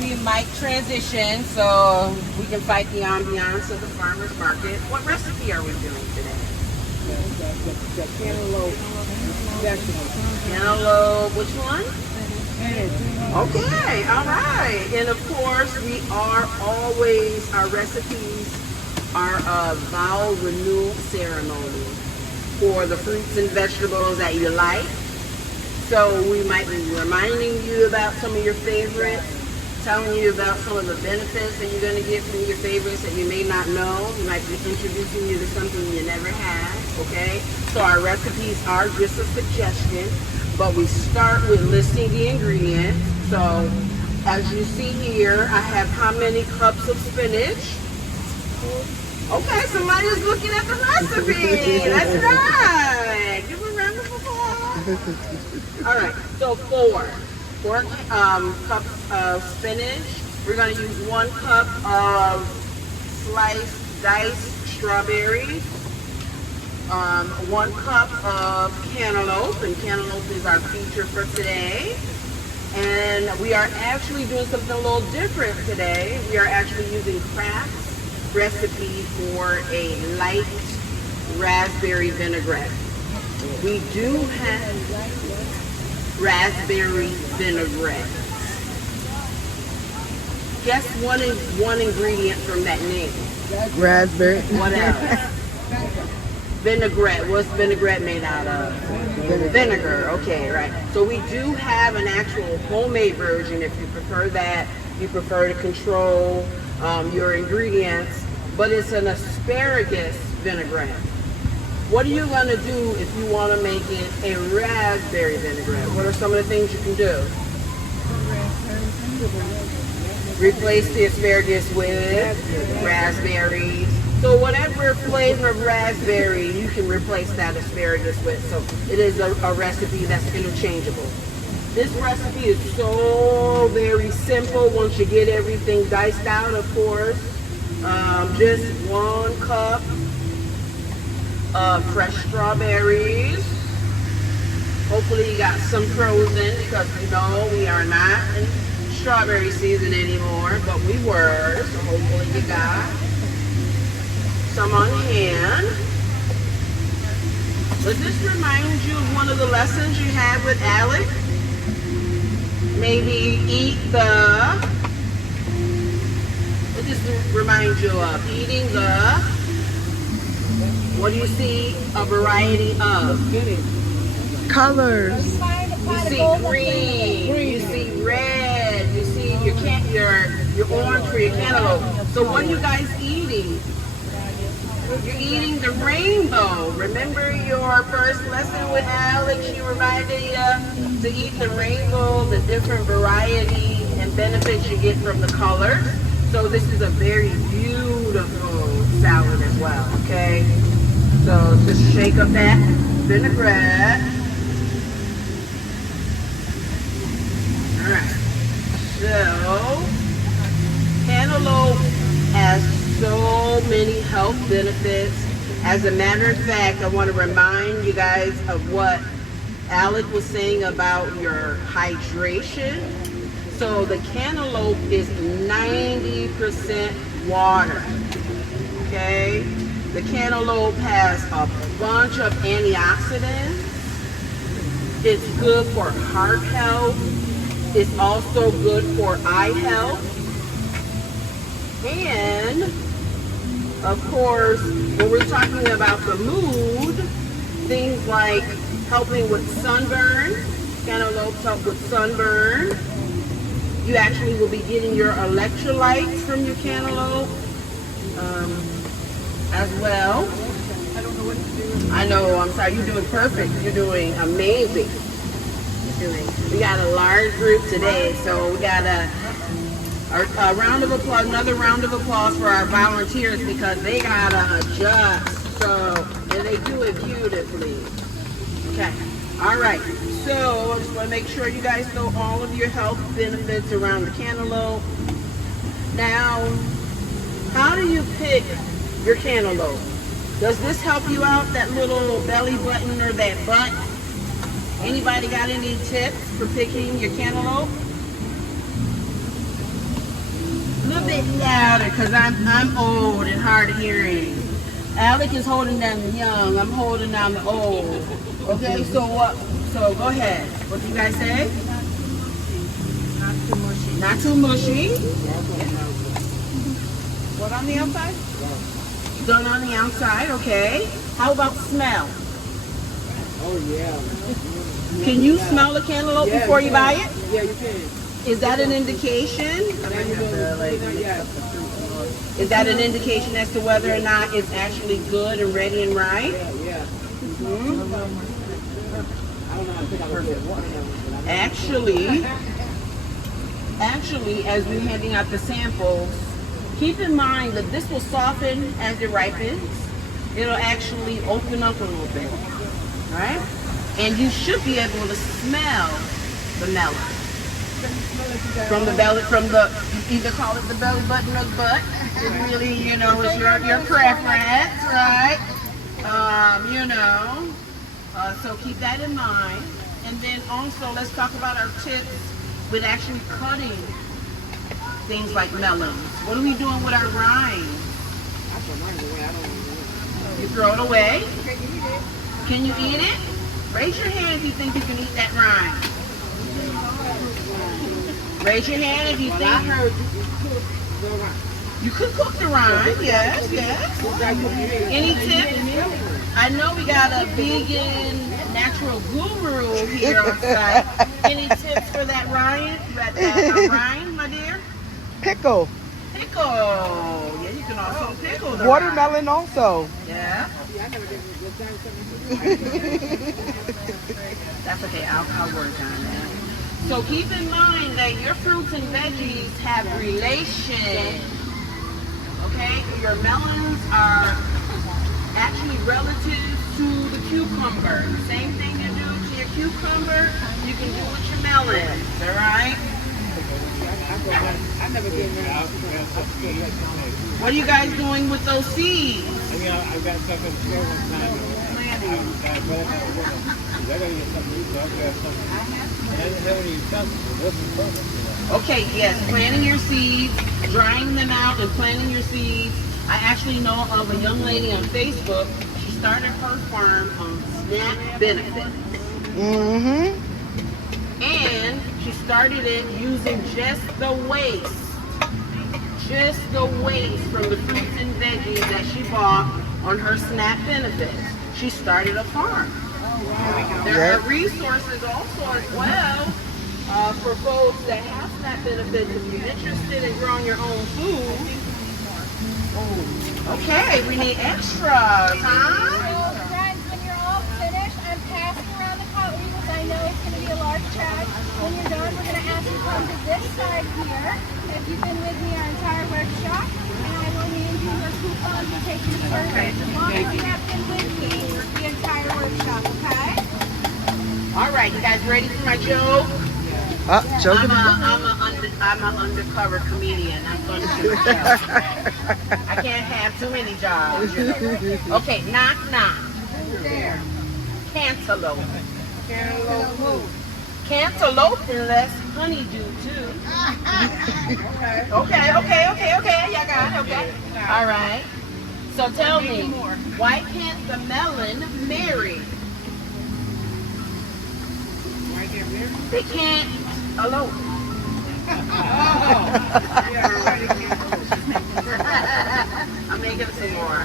we might transition so we can fight the ambiance of the farmer's market. What recipe are we doing today? The cantaloupe vegetable. Cantaloupe, which one? Okay, all right. And of course, we are always, our recipes are a vow renewal ceremony for the fruits and vegetables that you like. So we might be reminding you about some of your favorites, telling you about some of the benefits that you're going to get from your favorites that you may not know. We might be introducing you to something you never had, okay? So our recipes are just a suggestion, but we start with listing the ingredients. So as you see here, I have how many cups of spinach? Okay, somebody's looking at the recipe. That's right. Give a round of applause. All right, so four cups of spinach. We're going to use 1 cup of sliced diced strawberries, 1 cup of cantaloupe, and cantaloupe is our feature for today. And we are actually doing something a little different today. We are actually using Kraft's recipe for a light raspberry vinaigrette. We do have raspberry vinaigrette. Guess one ingredient from that name. Raspberry. What else? Vinaigrette. What's vinaigrette made out of? Vinegar. Okay, right. So we do have an actual homemade version if you prefer that. You prefer to control your ingredients, but it's an asparagus vinaigrette. What are you going to do if you want to make it a raspberry vinaigrette? What are some of the things you can do? Replace the asparagus with raspberries. So whatever flavor of raspberry you can replace that asparagus with. So it is a recipe that's interchangeable. This recipe is so very simple once you get everything diced out, of course. Just 1 cup of fresh strawberries. Hopefully you got some frozen because you know we are not in strawberry season anymore, but we were, so hopefully you got some on hand. Does this remind you of one of the lessons you had with Alec? Maybe eat the, what does this remind you of? Eating the, what do you see a variety of? Colors. You see green, you see red, you see your orange for your cantaloupe. So what are you guys eating? You're eating the rainbow. Remember your first lesson with Alex? She reminded you to eat the rainbow, the different variety and benefits you get from the color. So this is a very beautiful salad as well, okay? So just shake up that vinaigrette. All right. So cantaloupe has so many health benefits. As a matter of fact, I want to remind you guys of what Alec was saying about your hydration. So the cantaloupe is 90% water, okay? The cantaloupe has a bunch of antioxidants. It's good for heart health. It's also good for eye health. And of course, when we're talking about the mood, things like helping with sunburn, cantaloupes help with sunburn. You actually will be getting your electrolytes from your cantaloupe as well. I know, I'm sorry, you're doing perfect. You're doing amazing. We got a large group today, so we got a round of applause, another round of applause for our volunteers because they gotta adjust. So, and they do it beautifully. Okay, all right. So I just want to make sure you guys know all of your health benefits around the cantaloupe. Now, how do you pick your cantaloupe? Does this help you out, that little belly button or that butt? Anybody got any tips for picking your cantaloupe? bit louder because I'm old and hard of hearing. Alec is holding down the young. I'm holding down the old. Okay, so what? So go ahead. What do you guys say? Not too mushy. Not too mushy. What on the outside? Done on the outside. Okay. How about smell? Oh yeah. Can you smell the cantaloupe before you buy it? Yeah, you can. Is that an indication? Is that an indication as to whether or not it's actually good and ready and right? Yeah. Actually, as we're handing out the samples, keep in mind that this will soften as it ripens. It'll actually open up a little bit, right? And you should be able to smell the melon. From the belly, you either call it the belly button or the butt. It really, is your preference, right? So keep that in mind. And then also, let's talk about our tips with actually cutting things like melons. What are we doing with our rind? You throw it away? Can you eat it? Raise your hand if you think you can eat that rind. Raise your hand if you think you could cook the rind. Yes. Any tips? I know we got a vegan natural guru here on site. Any tips for that rind? Rind, my dear? Pickle. Pickle. Yeah, you can also pickle the Watermelon also. Yeah. That's okay. I'll work on that. So keep in mind that your fruits and veggies have relation. Okay? Your melons are actually relative to the cucumber. The same thing you do to your cucumber, you can do with your melons. Alright? What are you guys doing with those seeds? I've got something to share one time. Okay, yes, planting your seeds, drying them out and planting your seeds. I actually know of a young lady on Facebook. She started her farm on SNAP benefits. Mm-hmm. And she started it using just the waste from the fruits and veggies that she bought on her SNAP benefits. She started a farm. There are resources also as well for folks that have SNAP benefits if you're interested in growing your own food. Okay, we need extras, huh? So, friends, when you're all finished, I'm passing around the cutlery because I know it's going to be a large bag. When you're done, we're going to ask you to come to this side here. If you've been with me our entire workshop, and I will hand you your coupons and take your survey. As long as you have been with me the entire workshop, okay? All right, you guys ready for my joke? Joking. I'm an undercover comedian. I'm going to do a joke. I can't have too many jobs. Okay, knock knock. There. Cantaloupe. Cantaloupe. Cantaloupe unless honeydew too. Okay. Y'all got it. Okay. All right. So tell me, why can't the melon marry? Why can't we? They can't elope. I'm making some more.